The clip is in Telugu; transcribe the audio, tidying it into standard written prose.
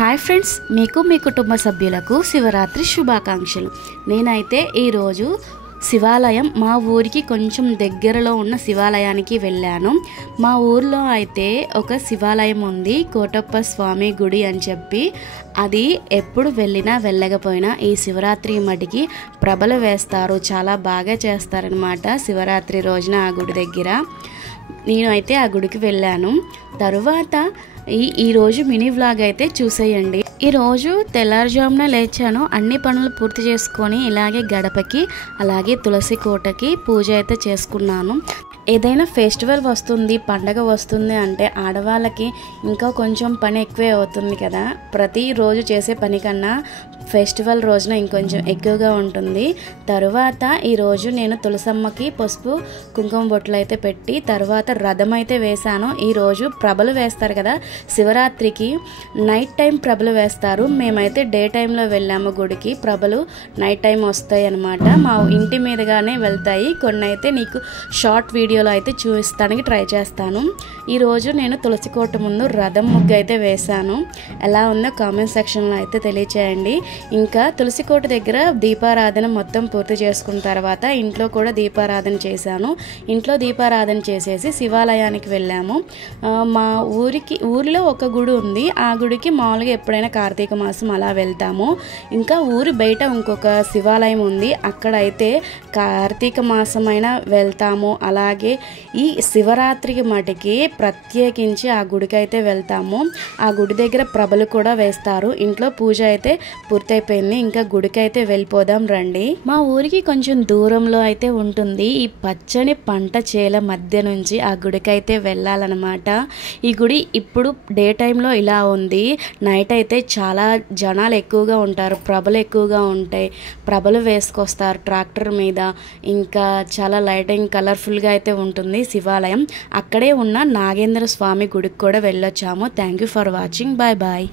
హాయ్ ఫ్రెండ్స్, మీకు మీ కుటుంబ సభ్యులకు శివరాత్రి శుభాకాంక్షలు. నేనైతే ఈరోజు శివాలయం మా ఊరికి కొంచెం దగ్గరలో ఉన్న శివాలయానికి వెళ్ళాను. మా ఊర్లో అయితే ఒక శివాలయం ఉంది, కోటప్ప స్వామి గుడి అని చెప్పి. అది ఎప్పుడు వెళ్ళినా వెళ్ళకపోయినా ఈ శివరాత్రి మటుకి ప్రభలు వేస్తారు, చాలా బాగా చేస్తారనమాట శివరాత్రి రోజున ఆ గుడి దగ్గర. నేను అయితే ఆ గుడికి వెళ్ళాను. తరువాత ఈరోజు మినీ వ్లాగ్ అయితే చూసేయండి. ఈరోజు తెల్లారుజామున లేచాను, అన్ని పనులు పూర్తి చేసుకొని ఇలాగే గడపకి అలాగే తులసి కోటకి పూజ అయితే చేసుకున్నాను. ఏదైనా ఫెస్టివల్ వస్తుంది, పండగ వస్తుంది అంటే ఆడవాళ్ళకి ఇంకా కొంచెం పని ఎక్కువే అవుతుంది కదా. ప్రతిరోజు చేసే పని కన్నా ఫెస్టివల్ రోజున ఇంకొంచెం ఎక్కువగా ఉంటుంది. తరువాత ఈరోజు నేను తులసమ్మకి పసుపు కుంకుమ బొట్లు అయితే పెట్టి తర్వాత రథం అయితే వేశాను. ఈరోజు ప్రభలు వేస్తారు కదా, శివరాత్రికి నైట్ టైం ప్రభలు వేస్తారు. మేమైతే డే టైంలో వెళ్ళాము గుడికి. ప్రభలు నైట్ టైం వస్తాయి అన్నమాట, మా ఇంటి మీదుగానే వెళ్తాయి. కొన్ని అయితే నీకు షార్ట్ వీడియోలో అయితే చూపిస్తానికి ట్రై చేస్తాను. ఈరోజు నేను తులసి కోట ముందు రథం ముగ్గు అయితే వేశాను. ఎలా ఉందో కామెంట్ సెక్షన్లో అయితే తెలియచేయండి. ఇంకా తులసి కోట దగ్గర దీపారాధన మొత్తం పూర్తి చేసుకున్న తర్వాత ఇంట్లో కూడా దీపారాధన చేశాను. ఇంట్లో దీపారాధన చేసేసి శివాలయానికి వెళ్ళాము. మా ఊరిలో ఒక గుడి ఉంది, ఆ గుడికి మామూలుగా ఎప్పుడైనా కార్తీక మాసం అలా వెళ్తాము. ఇంకా ఊరి బయట ఇంకొక శివాలయం ఉంది, అక్కడైతే కార్తీక మాసమైనా వెళ్తాము. అలాగే ఈ శివరాత్రికి మటుకి ప్రత్యేకించి ఆ గుడికి అయితే వెళ్తాము. ఆ గుడి దగ్గర ప్రభలు కూడా వేస్తారు. ఇంట్లో పూజ అయితే పూర్తయిపోయింది, ఇంకా గుడికి అయితే వెళ్ళిపోదాం రండి. మా ఊరికి కొంచెం దూరంలో అయితే ఉంటుంది. ఈ పచ్చని పంట చేల మధ్య నుంచి ఆ గుడికి అయితే వెళ్ళాలన్నమాట. ఈ గుడి ఇప్పుడు డే టైంలో ఇలా ఉంది, నైట్ అయితే చాలా జనాలు ఎక్కువగా ఉంటారు, ప్రభలు ఎక్కువగా ఉంటాయి. ప్రభలు వేసుకొస్తారు ట్రాక్టర్ మీద. ఇంకా చాలా లైటింగ్ కలర్ఫుల్గా అయితే ఉంటుంది శివాలయం. అక్కడే ఉన్న నాగేంద్ర స్వామి గుడికి కూడా వెళ్ళొచ్చాము. Thank you for watching. Bye bye.